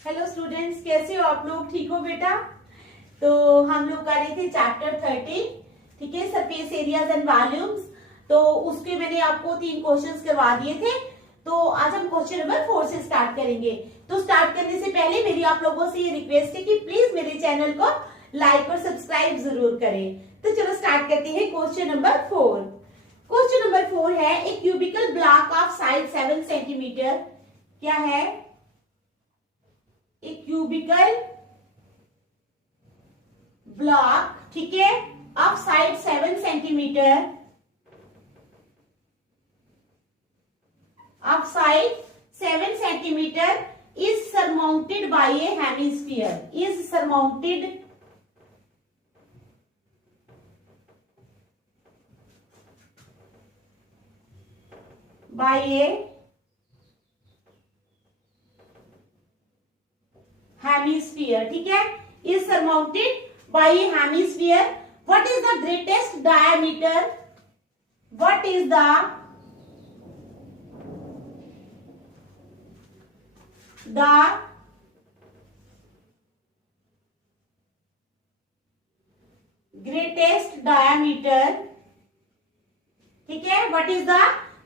Hello students, कैसे हो आप लोग? ठीक हो बेटा? तो हम लोग कर रहे थे चैप्टर 13, ठीक है, सरफेस एरियाज एंड वॉल्यूम्स। तो उसके मैंने आपको 3 क्वेश्चंस करवा दिए थे। तो आज हम क्वेश्चन नंबर 4 से स्टार्ट करेंगे। तो स्टार्ट करने से पहले मेरी आप लोगों से ये रिक्वेस्ट है कि प्लीज मेरे चैनल को लाइक और सब्सक्राइब जरूर करें। तो चलो स्टार्ट करते हैं क्वेश्चन नंबर 4। क्वेश्चन नंबर 4 है, एक cubical block of side 7 centimetre. क्या है? एक क्यूबिकल ब्लॉक, ठीक है, of side 7 centimetre, of side 7 centimetre is surmounted by a hemisphere, is surmounted by a hemisphere, ठीक है, is surmounted by a hemisphere. What is the greatest diameter? What is the greatest diameter, ठीक है, what is the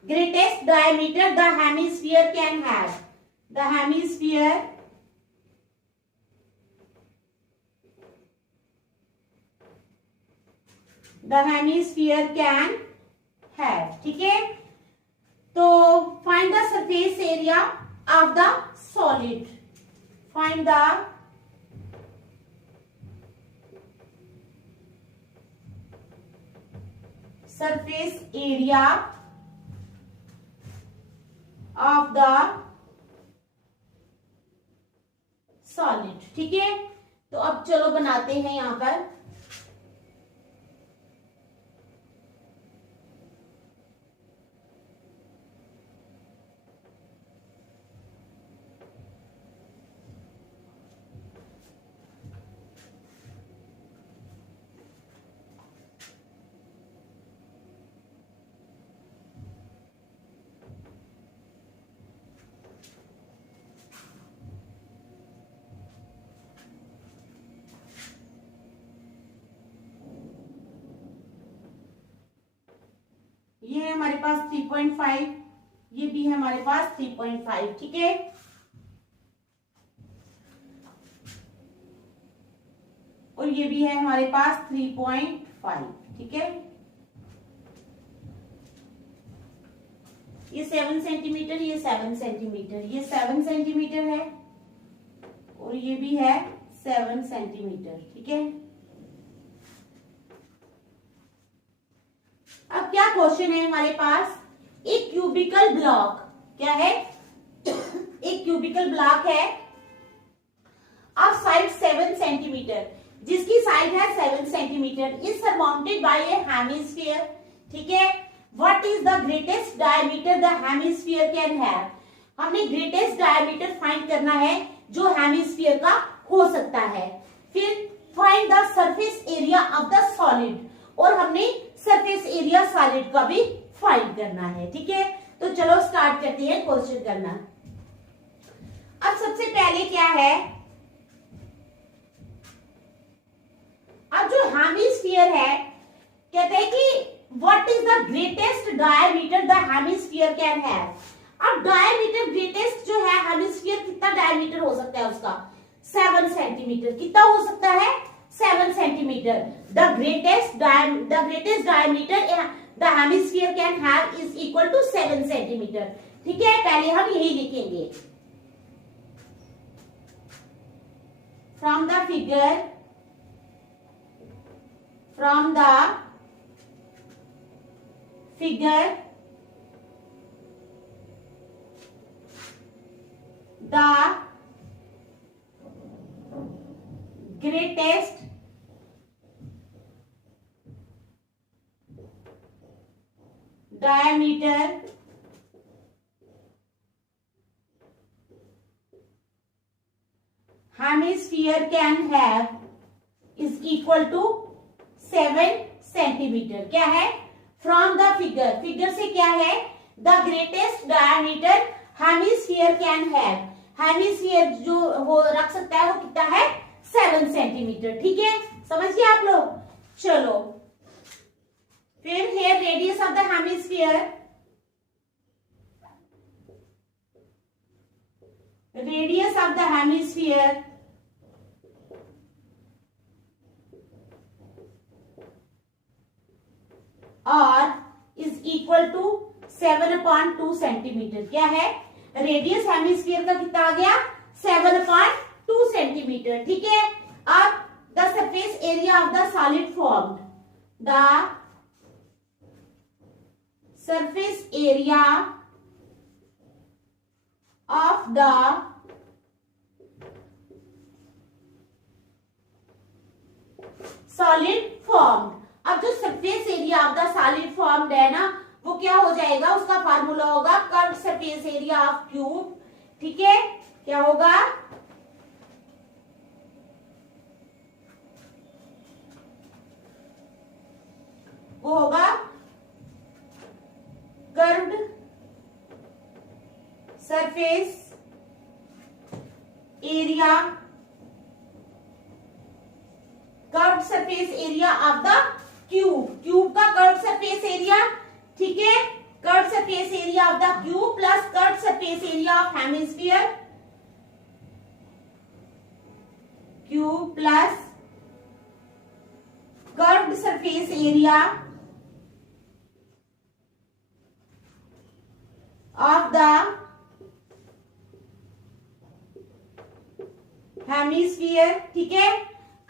greatest diameter the hemisphere can have? The hemisphere can have, ठीक है। तो find the surface area of the solid. Find the surface area of the solid, ठीक है। तो अब चलो बनाते हैं यहां पर। ये है हमारे पास 3.5, ये भी है हमारे पास 3.5, ठीक है। और ये भी है हमारे पास 3.5, ठीक है। ये 7 सेंटीमीटर, ये 7 सेंटीमीटर, ये 7 सेंटीमीटर है और ये भी है 7 सेंटीमीटर, ठीक है। अब क्या क्वेश्चन है हमारे पास? एक क्यूबिकल ब्लॉक, क्या है? एक क्यूबिकल ब्लॉक है ऑफ साइड 7 सेंटीमीटर, जिसकी साइड है 7 centimetre, is surmounted bye A hemisphere, ठीक है। What is the greatest diameter the hemisphere can have? हमने ग्रेटेस्ट डायमीटर फाइंड करना है जो हेमिस्फीयर का हो सकता है। फिर find the surface area of the solid, और हमने सरफेस एरिया सॉलिड का भी फाइंड करना है, ठीक है। तो चलो स्टार्ट करते हैं क्वेश्चन करना। अब सबसे पहले क्या है, अब जो हेमिस्फीयर है, कहते हैं कि what is the greatest diameter the hemisphere can have. अब डायमीटर ग्रेटेस्ट जो है हेमिस्फीयर, कितना डायमीटर हो सकता है उसका? 7 सेंटीमीटर। कितना हो सकता है? 7 centimetre. The greatest diameter the hemisphere can have is equal to 7 centimetre, ठीक है। पहले हम यही लिखेंगे। From the figure the greatest diameter hemisphere can have is equal to 7 centimetre. क्या है? फ्रॉम द फिगर से क्या है? The greatest diameter hemisphere can have. Hemisphere जो वो रख सकता है वो कितना है 7 सेंटीमीटर। ठीक है, समझ गए आप लोग। चलो फिर है radius of the hemisphere. Radius of the hemisphere और इज इक्वल टू 7/2 सेंटीमीटर। क्या है, रेडियस हेमिस्फीयर का कितना आ गया 7/2 सेंटीमीटर। ठीक है, अब the surface area of the solid formed, the surface area of the solid formed. अब जो surface area of the solid formed है ना, वो क्या हो जाएगा, उसका फार्मूला होगा curved surface area of cube. ठीक है, क्या होगा, वो होगा curved surface area, curved surface area of the cube. Cube का कर्व्ड सरफेस एरिया, ठीक है, curved surface area of the cube plus curved surface area of hemisphere, cube plus curved surface area of the hemisphere. ठीक है,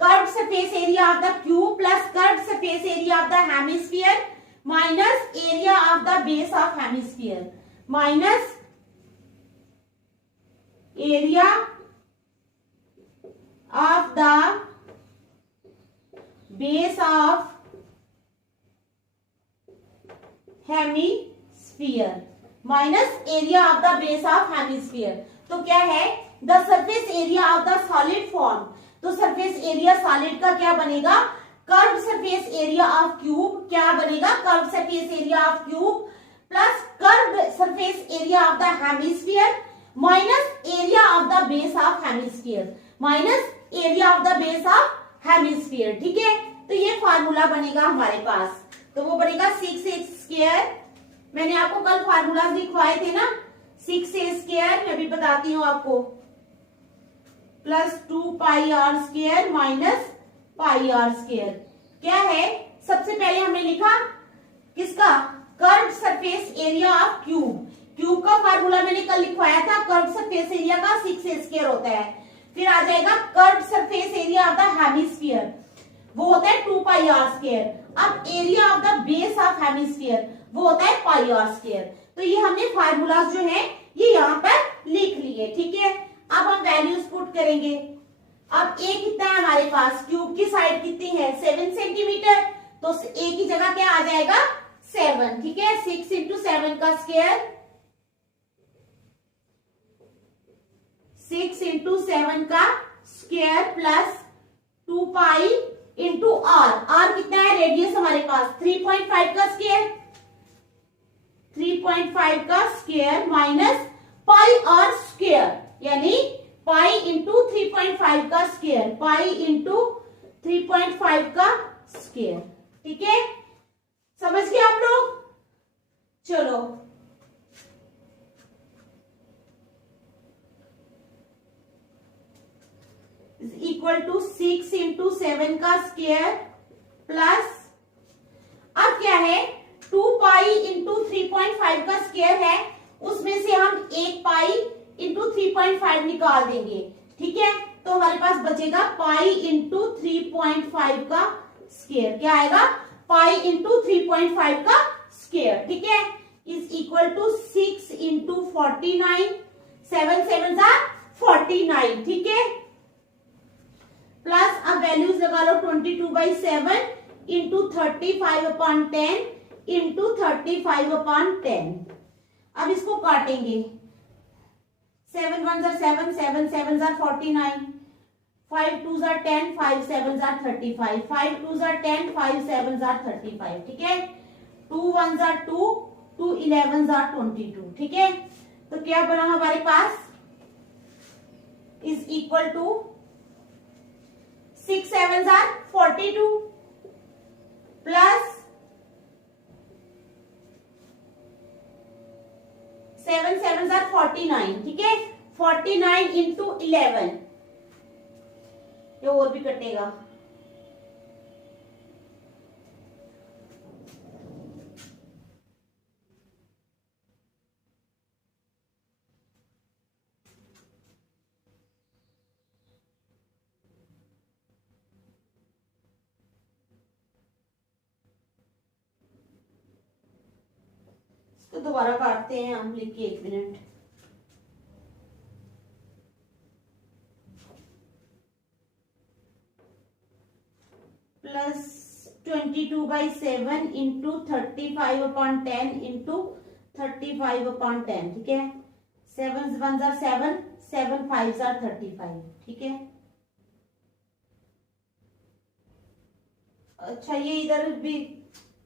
curved surface area of the cube plus curved surface area of the hemisphere minus area of the base of hemisphere, minus area of the base of hemisphere, minus area of the base of hemisphere. तो क्या है, the surface area of the solid form. तो surface area solid का क्या बनेगा, curved surface area of cube. क्या बनेगा, curved surface area of cube plus curved surface area of the hemisphere minus area of the base of hemisphere, minus area of the base of hemisphere. ठीक है, तो ये formula बनेगा हमारे पास। तो वो बनेगा 6a²। मैंने आपको कल फार्मूला लिखवाए थे ना, 6a², मैं भी बताती हूँ आपको, प्लस 2πr² माइनस πr²। क्या है, सबसे पहले हमने लिखा किसका, curved surface area of cube. Cube का फार्मूला मैंने कल लिखवाया था, कर्व्ड सरफेस एरिया का 6a² होता है। फिर आ जाएगा curved surface area of the hemisphere, वो होता है 2πr²। अब area of the base of hemisphere वो होता है πr²। तो ये हमने फार्मूलाज जो है ये यहाँ पर लिख लिए। ठीक है, अब हम वैल्यूज पुट करेंगे। अब ए कितना है हमारे पास, क्यूब की साइड कितनी है 7 सेंटीमीटर, तो ए की जगह क्या आ जाएगा 7। ठीक है, 6 × 7 का स्क्वायर, 6 × 7 का स्क्वायर प्लस 2π × r कितना है, रेडियस हमारे पास 3.5 का स्क्वायर, 3.5 का स्क्वायर माइनस πr², यानी पाई इंटू 3.5 का स्क्वायर, पाई इंटू 3.5 का स्क्वायर। ठीक है, समझ गए आप लोग। चलो इक्वल टू 6 × 7 का स्क्वायर प्लस, अब क्या है 2π × 3.5 का स्क्वायर है, उसमें से हम 1π × 3.5 निकाल देंगे। ठीक है, तो हमारे पास बचेगा पाई × 3.5 का स्क्वायर। क्या आएगा, पाई × 3.5 का स्क्वायर। ठीक है, इज इक्वल टू 6 × 49, 7 7 49। ठीक है, प्लस अब वैल्यूज लगा लो 22/7 × 35/10 × 35/10। अब इसको काटेंगे, 7 1 7, 7 7 49, 5 2 10, 5 7 35, 5 2 10, 5 7 35। ठीक है, 2 1 2, 2 11 22। ठीक है, तो क्या बना हमारे पास is equal to 6 7s are 42 plus 7 7s are 49, ठीक है। 49 इंटू 11, ये और भी कटेगा। तो दोबारा काटते हैं हम, लिख के 1 मिनट। प्लस 22/7 इंटू 35/10 इंटू 35/10, ठीक है। 7 1s are 7, 7 5s are 35, ठीक है। अच्छा ये इधर भी,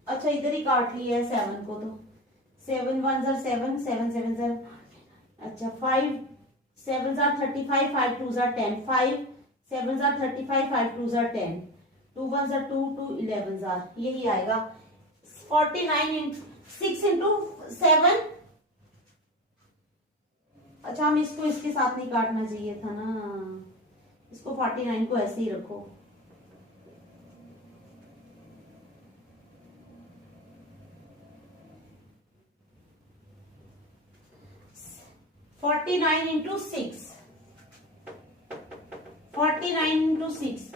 अच्छा इधर ही काट लिया है 7 को, तो 7 1s are 7, 7 7s are, अच्छा 5 7s are 35, 5 2s are 10, 5 7s are 35, 5 2s are 10, 2 1s are 2, 2 11s are, यही आएगा 49 6 इंटू 7। अच्छा हम इसको इसके साथ नहीं काटना चाहिए था ना, इसको 49 को ऐसे ही रखो। 49 into 6, 49 into 6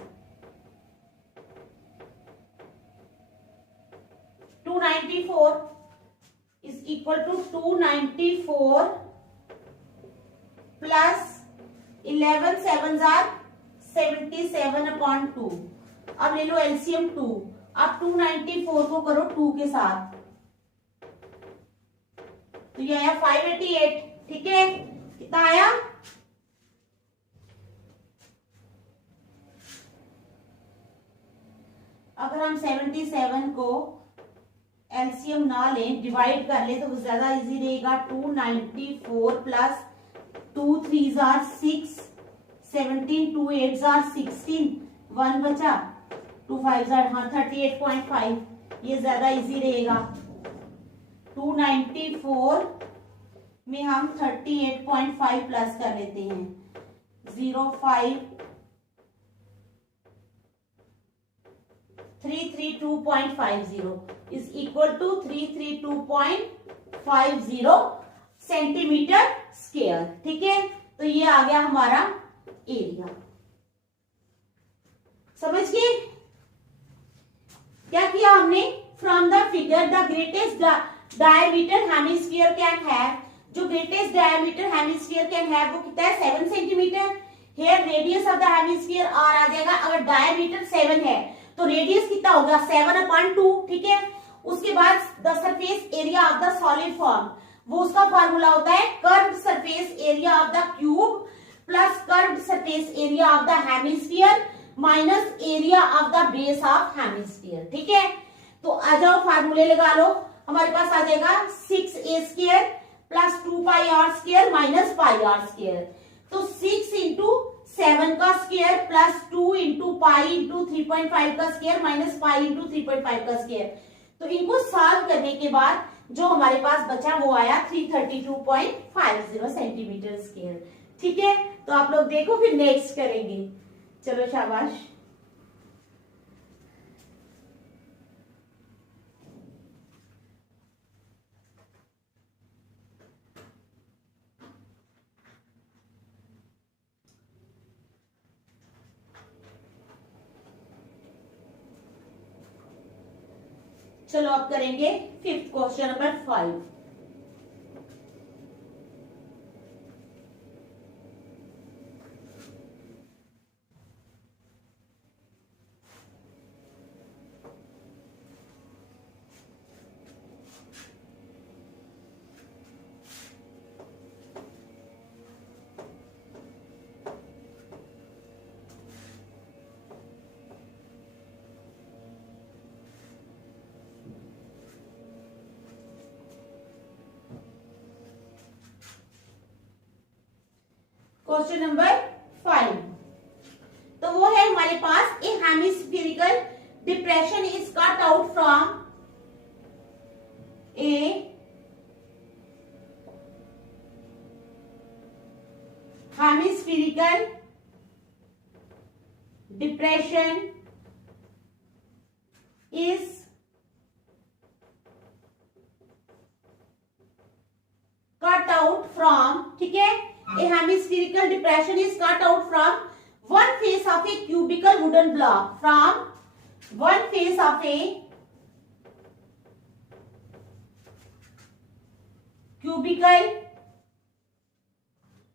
294 is equal to 294 plus 11 7s are 77/2। अब ले लो एलसीएम 2। अब 294 को करो 2 के साथ, तो ये आया 588, ठीक है। कितना आया? अगर हम 77 को एलसीएम ना लें, डिवाइड कर ले, तो ज्यादा इजी रहेगा। 294 plus 2 3s are 6, 17 2 8s are 16, 1 बचा, 2 5s are, हाँ 38.5, ये ज्यादा इजी रहेगा। 294 में हम 38.5 प्लस कर लेते हैं, 05 332.50 is equal to 332.50 centimetre square, ठीक है। तो ये आ गया हमारा एरिया, समझ गए? क्या किया हमने? From the figure the greatest diameter hemisphere can have, जो greatest diameter hemisphere can have वो कितना है? 7 centimetre. Here radius of the hemisphere R आ जाएगा। अगर डायमीटर 7 है तो रेडियस कितना होगा? 7/2, ठीक है। उसके बाद the surface area of the solid form, वो उसका फार्मूला होता है curved surface area of the cube plus curved surface area of the hemisphere minus area of the base of hemisphere, ठीक है। तो आ जाओ फार्मूले लगा लो। हमारे पास आ जाएगा 6a² plus 2πr² minus πr²। तो 6 इंटू 7 का square plus 2 into pi into 3.5 का स्क्वायर माइनस पाई इंटू 3.5 का स्क्वायर। तो इनको सॉल्व करने के बाद जो हमारे पास बचा वो आया 332.50 सेंटीमीटर स्क्वायर, ठीक है। तो आप लोग देखो, फिर नेक्स्ट करेंगे। चलो शाबाश। चलो अब करेंगे 5th question number 5। Question number 5। तो वो है हमारे पास a hemispherical depression is cut out from a hemispherical depression is cut out from, ठीक है, a hemispherical depression is cut out from one face of a cubical wooden block, from one face of a cubical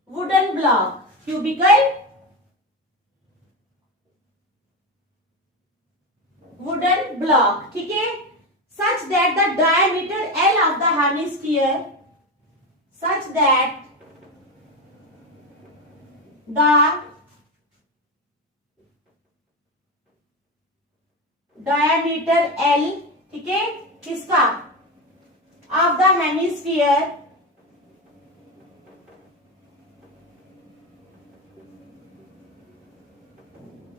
wooden block, cubical wooden block, ठीक है, such that the diameter L of the hemisphere, such that the diameter L, ठीक है, किसका, of the hemisphere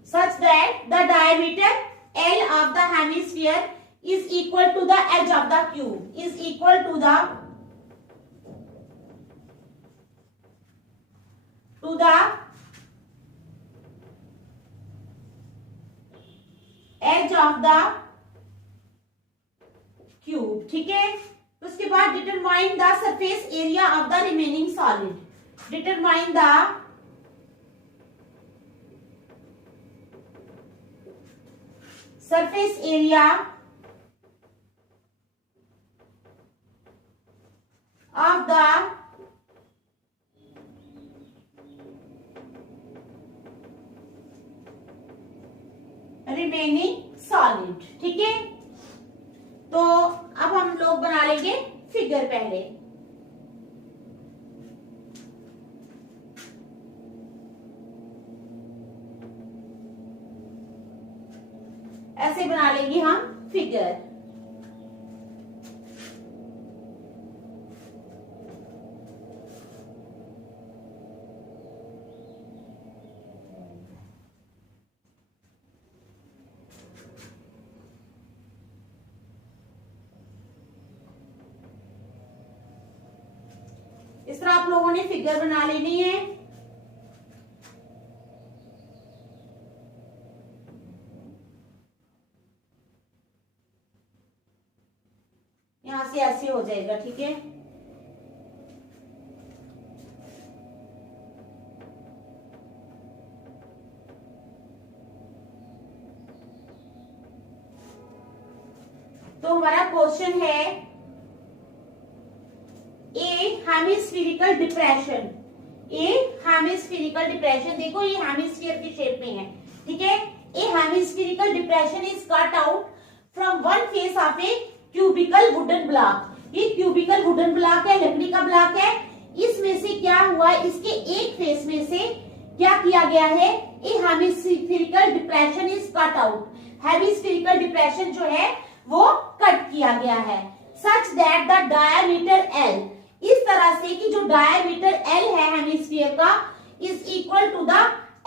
such that the diameter L of the hemisphere is equal to the edge of the cube, is equal to the edge of the cube, ठीक है। तो उसके बाद determine the surface area of the remaining solid, determine the surface area of the remaining solid, ठीक है। तो अब हम लोग बना लेंगे फिगर पहले। ऐसे बना लेंगे हम फिगर। इस तरह आप लोगों ने फिगर बना लेनी है। यहां से ऐसे हो जाएगा, ठीक है। तो हमारा क्वेश्चन है hemispherical depression, a hemispherical depression, देखो ये हेमिस्फीयर की शेप में है, ठीक है। A hemispherical depression is cut out from one face of a cubical wooden block. ये क्यूबिकल वुडन ब्लॉक है, लकड़ी का ब्लॉक है। इसमें से क्या हुआ, इसके एक फेस में से क्या किया गया है, a hemispherical depression is cut out. Hemispherical depression जो है वो कट किया गया है। Such that the diameter L, इस तरह से कि जो डायमीटर एल है हेमिस्फीयर का, is equal to the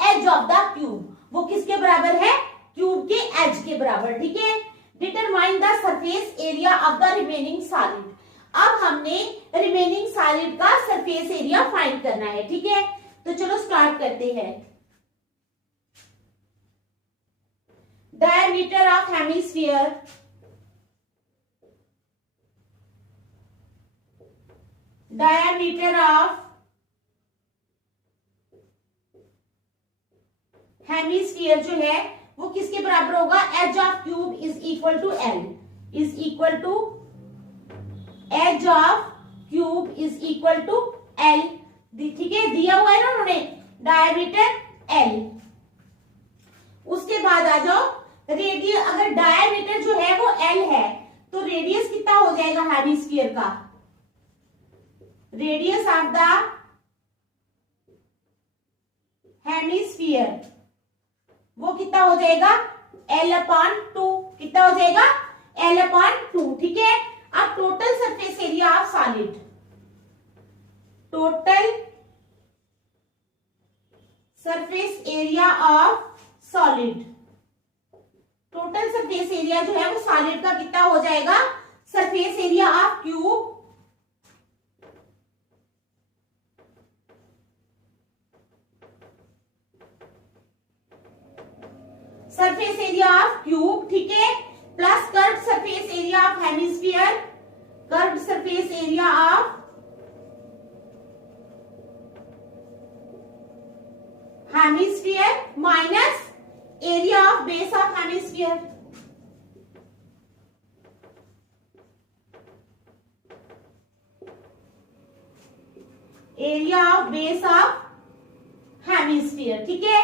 edge of the cube, वो किसके बराबर है, क्यूब के एज के बराबर, ठीक है। Determine the surface area of the remaining solid. अब हमने रिमेनिंग सॉलिड का सरफेस एरिया फाइंड करना है, ठीक है। तो चलो स्टार्ट करते हैं। Diameter of hemisphere, diameter of hemisphere जो है वो किसके बराबर होगा, edge of cube is equal to L, is equal to edge of cube is equal to L, ठीक है। दिया हुआ है ना उन्होंने डायमीटर एल। उसके बाद आ जाओ रेडियस, अगर डायमीटर जो है वो एल है तो रेडियस कितना हो जाएगा हेमिस्फीयर का, रेडियस ऑफ द हेमिस्फीयर वो कितना हो जाएगा, L/2, कितना हो जाएगा, L/2, ठीक है। अब total surface area of solid, total surface area of solid, total surface area जो है वो सॉलिड का कितना हो जाएगा, surface area of cube surface area of cube, ठीक है, plus curved surface area of hemisphere, curved surface area of hemisphere minus area of base of hemisphere, area of base of hemisphere, ठीक है।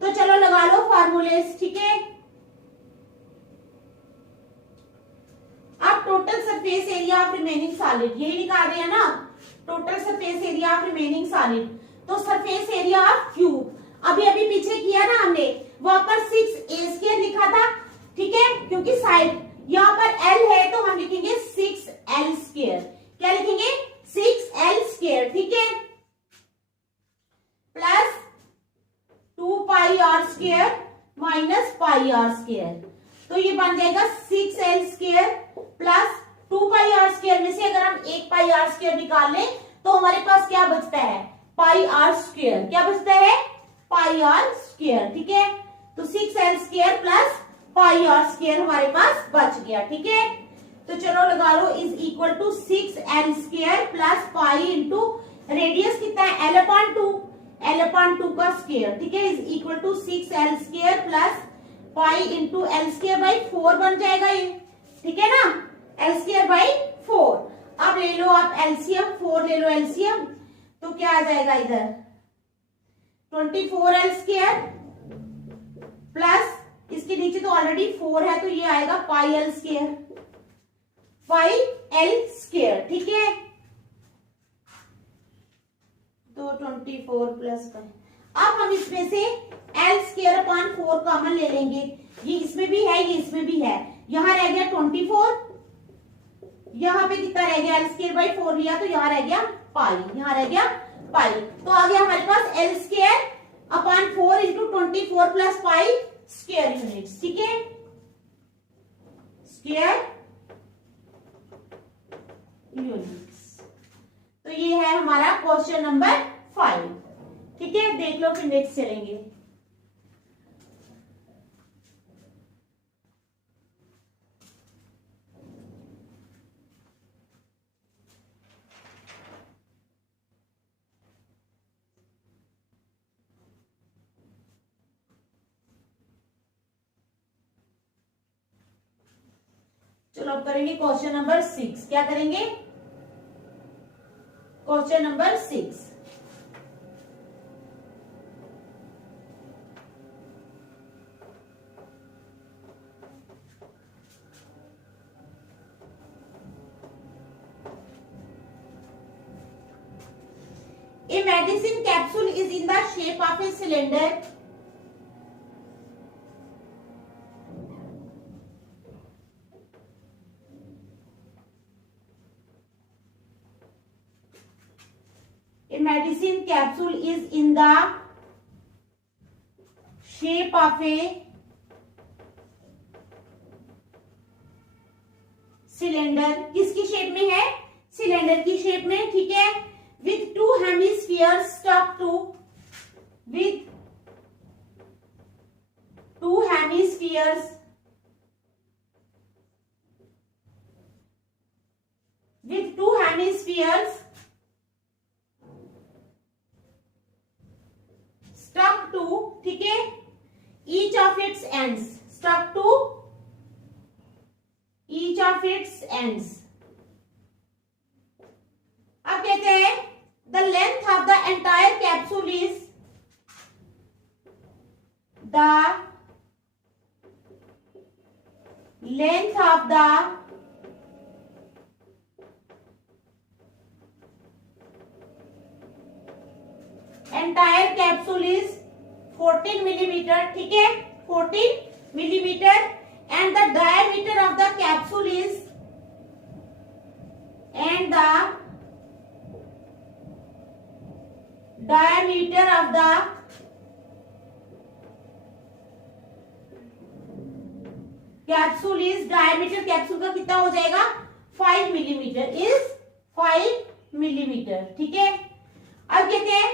तो चलो लगा लो फार्मूलेस, ठीक है। अब total surface area of remaining solid, यही निकाल रहे हैं ना, total surface area of remaining solid, तो सरफेस एरिया ऑफ क्यूब, अभी अभी पीछे किया ना हमने, वहां पर 6a² लिखा था, ठीक है, क्योंकि साइड यहाँ पर l है तो हम लिखेंगे 6l², क्या लिखेंगे 6l², ठीक है, प्लस 2πr² माइनस πr², तो ये बन जाएगा 6l² प्लस 2πr² में से अगर हम 1πr² निकाल लें तो हमारे पास क्या बचता है, πr², क्या बचता है, πr², ठीक है, तो 6l² प्लस πr² हमारे पास बच गया, ठीक है। तो चलो लगा लो is equal to 6l² plus pi into radius कितना है l/2, l/2 का स्क्वायर, ठीक है, is equal to 6l² plus pi into l²/4 बन जाएगा ये, ठीक है ना, l²/4। अब ले लो आप एलसीएम, 4 ले लो एलसीएम, तो क्या आ जाएगा इधर 24l² प्लस इसके नीचे तो ऑलरेडी 4 है तो ये आएगा πl², πl², ठीक है, तो 24 प्लस 5। अब हम इसमें से l²/4 कॉमन ले लेंगे, ये इसमें भी है ये इसमें भी है, यहां रह गया 24, यहां पे कितना रह गया l²/4 लिया तो यहां रह गया पाई, यहां रह गया पाई, तो आ गया हमारे पास l²/4 into 24 plus pi square units, ठीक है, स्क्वायर यूनिट्स। तो ये है हमारा क्वेश्चन नंबर 5, ठीक है, देख लो फिर नेक्स्ट चलेंगे। चलो अब करेंगे क्वेश्चन नंबर 6, क्या करेंगे, question number 6, A medicine capsule is in the shape of a cylinder. A medicine capsule is in the shape of a cylinder. किसकी शेप में है, सिलेंडर की शेप में, ठीक है, with two hemispheres stuck to, with two hemispheres stuck to, ठीक है, each of its ends, stuck to each of its ends। अब कहते हैं the length of the entire capsule is, the length of the entire capsule is 14 millimeter, ठीक है, 14 millimeter, and the diameter of the capsule is, and the diameter of the capsule is, diameter capsule का कितना हो जाएगा 5 millimetre, is 5 millimetre. ठीक है, अब कहते हैं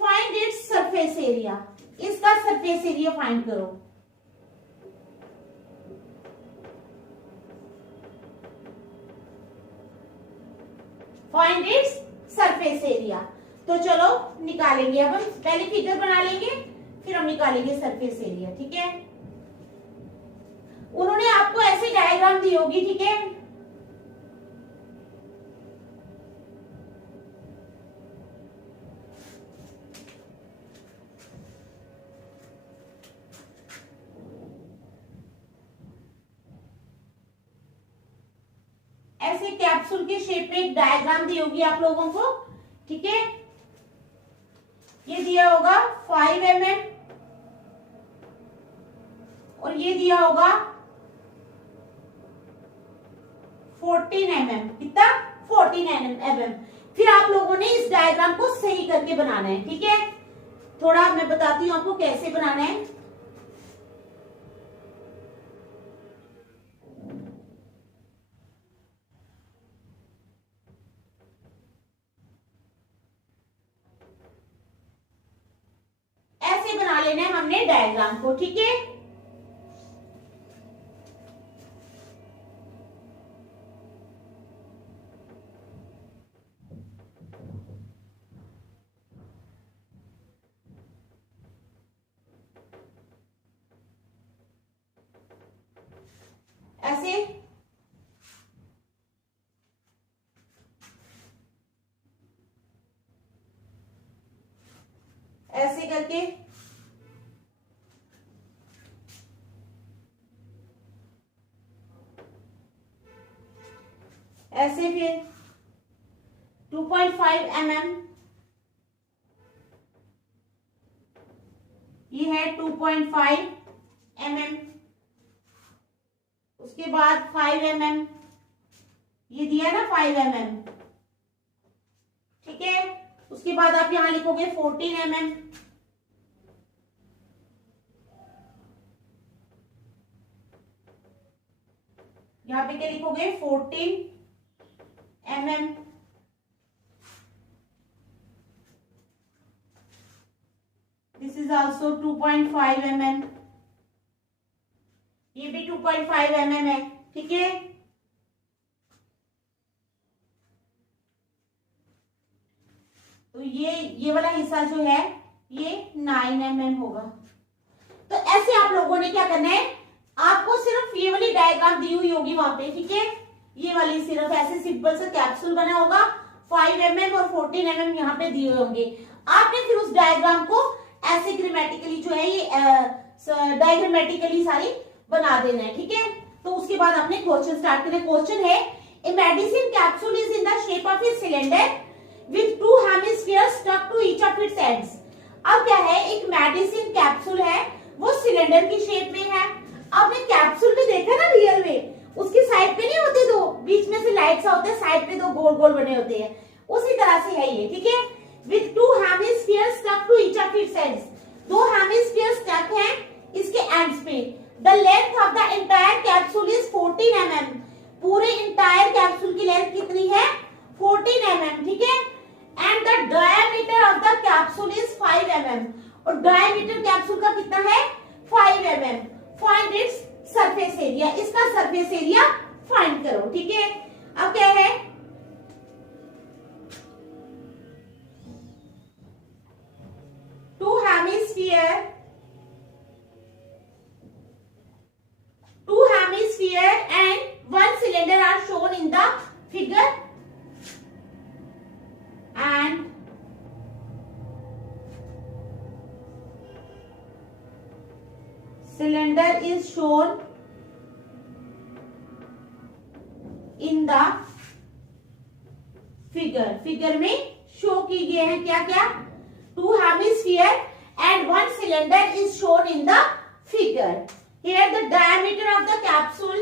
फाइंड इट्स सरफेस एरिया, इसका सरफेस एरिया फाइंड करो। फाइंड इट्स सरफेस एरिया, तो चलो निकालेंगे। अब हम पहले फिगर बना लेंगे, फिर हम निकालेंगे सरफेस एरिया। ठीक है, उन्होंने आपको ऐसे डायग्राम दी होगी। ठीक है, ऐसे कैप्सूल के शेप में एक डायग्राम दी होगी आप लोगों को। ठीक है, ये दिया होगा 5 mm और ये दिया होगा 14 mm। कितना 14 mm। फिर आप लोगों ने इस डायग्राम को सही करके बनाना है। ठीक है, थोड़ा मैं बताती हूँ आपको कैसे बनाना है। ऐसे बना लेना है हमने डायग्राम को। ठीक है, ऐसे ऐसे करके ऐसे, फिर 2.5 mm, ये है 2.5 mm, उसके बाद 5 mm, ये दिया ना 5 mm। ठीक है, उसके बाद आप यहां लिखोगे 14 mm, यहां पे क्या लिखोगे 14 mm। This is also 2.5 mm, ये भी 2.5 mm है। ठीक है, तो ये वाला हिस्सा जो है ये 9 mm होगा। तो ऐसे आप लोगों ने क्या करना है, आपको सिर्फ ये वाली डायग्राम दी हुई होगी वहां पे। ठीक है, ये वाली सिर्फ ऐसे सिंपल सा कैप्सूल बना होगा, 5 mm और 14 mm यहाँ पे दिए होंगे। आपने फिर उस डायग्राम को ऐसे ग्रामेटिकली जो है ये डायग्रामेटिकली सारी बना देना है। ठीक है, तो उसके बाद आपने क्वेश्चन स्टार्ट करना। क्वेश्चन है, a medicine capsule is in the shape of a cylinder with 2 hemispheres stuck to each of its ends. अब क्या है, एक मेडिसिन कैप्सूल है, वो सिलेंडर की शेप में है। आपने कैप्सूल में देखा ना रियल में, उसकी साइड पे नहीं होते दो, बीच में से लाइट सा होता है, साइड पे दो गोल गोल बने होते हैं, उसी तरह से है ये। ठीक है, with 2 hemispheres stuck to each of its ends, 2 hemispheres stuck हैं इसके एंड्स पे। The length of the entire capsule is 14 mm, पूरे एंटायर कैप्सूल की लेंथ कितनी है 14 mm। ठीक है, and the diameter of the capsule is 5 mm, और डायमीटर कैप्सूल का कितना है 5 mm। Find its surface area, इसका सरफेस एरिया फाइंड करो। ठीक है, अब क्या है, two hemisphere and one cylinder are shown in the figure, and cylinder is shown in the figure। Figure में शो की गए हैं क्या क्या, 2 hemisphere and 1 cylinder is shown in the figure। Here the diameter of the capsule,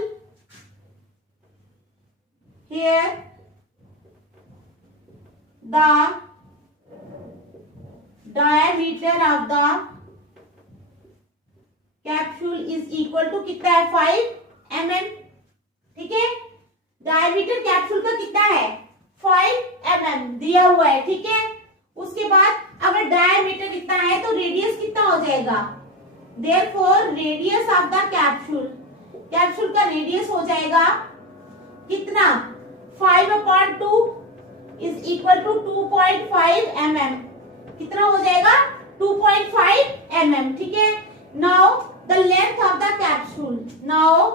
here the diameter of the capsule is equal to कितना है 5 mm, ठीक है। डायमीटर कैप्सूल का कितना है 5 mm दिया हुआ है, ठीक है। उसके बाद अगर डायमीटर कितना है तो रेडियस कितना हो जाएगा, therefore radius of the capsule, capsule का रेडियस हो जाएगा कितना 5/2 इज इक्वल टू 2.5 mm, कितना हो जाएगा 2.5 mm, ठीक है। Now the length of the capsule, now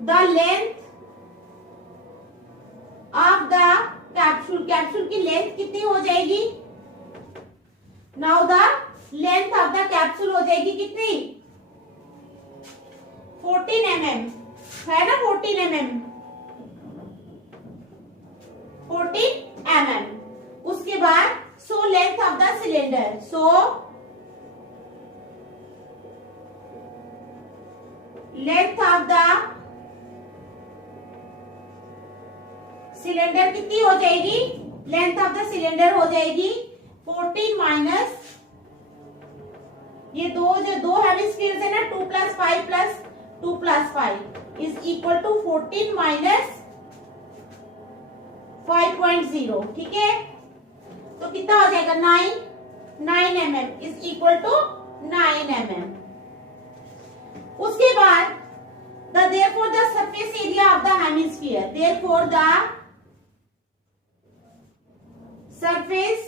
the length of the capsule, capsule की लेंथ कितनी हो जाएगी, now the length of the capsule हो जाएगी कितनी 14 mm, है ना 14 mm, 14 mm। उसके बाद so length of the cylinder, so length of the cylinder कितनी हो जाएगी, लेंथ ऑफ द सिलेंडर हो जाएगी 14 माइनस ये दो जो दो हेमिस्फीयर्स है ना 2 + 5 + 2 + 5 इज इक्वल टू 14 माइनस 5.0, ठीक है। तो कितना हो जाएगा 9 mm is equal to 9 mm। उसके बाद therefore the surface area of the hemisphere, therefore the surface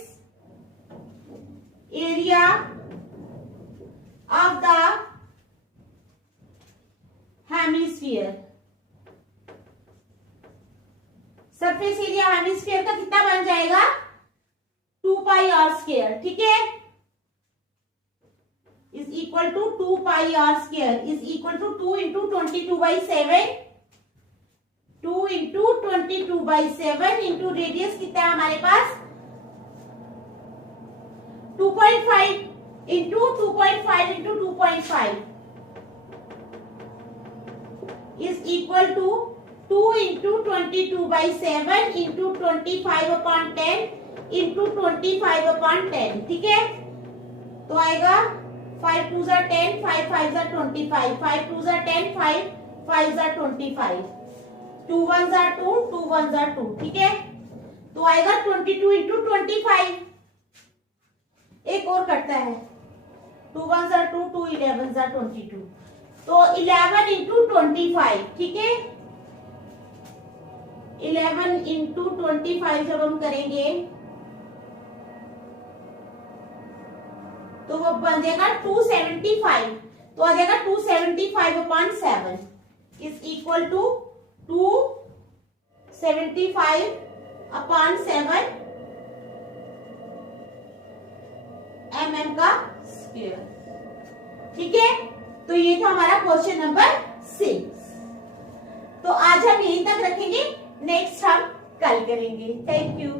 area of the hemisphere, surface area hemisphere का कितना बन जाएगा 2πr², ठीक है, is equal to 2πr² is equal to 2 × 22/7, 2 × 22/7 into radius कितना है हमारे पास 2.5 into 2.5 into 2.5 is equal to 2 × 22/7 into 25/10 into 25/10, ठीक है। तो आएगा 5 2 * 10, 5 5 = 25, 5 2 * 10, 5 5 = 25, 2 1 = 2, 2 1 = 2, ठीक है। तो आएगा 22 × 25। एक और कटता है 2 1 = 2, 2 11 = 22, तो 11 × 25, ठीक है। 11 × 25 जब हम करेंगे तो वो बन जाएगा 275, तो आ जाएगा 275/7 इज इक्वल टू 275/7 mm का स्क्वायर, ठीक है। तो ये था हमारा क्वेश्चन नंबर 6। तो आज हम यहीं तक रखेंगे, नेक्स्ट हम कल करेंगे। Thank you.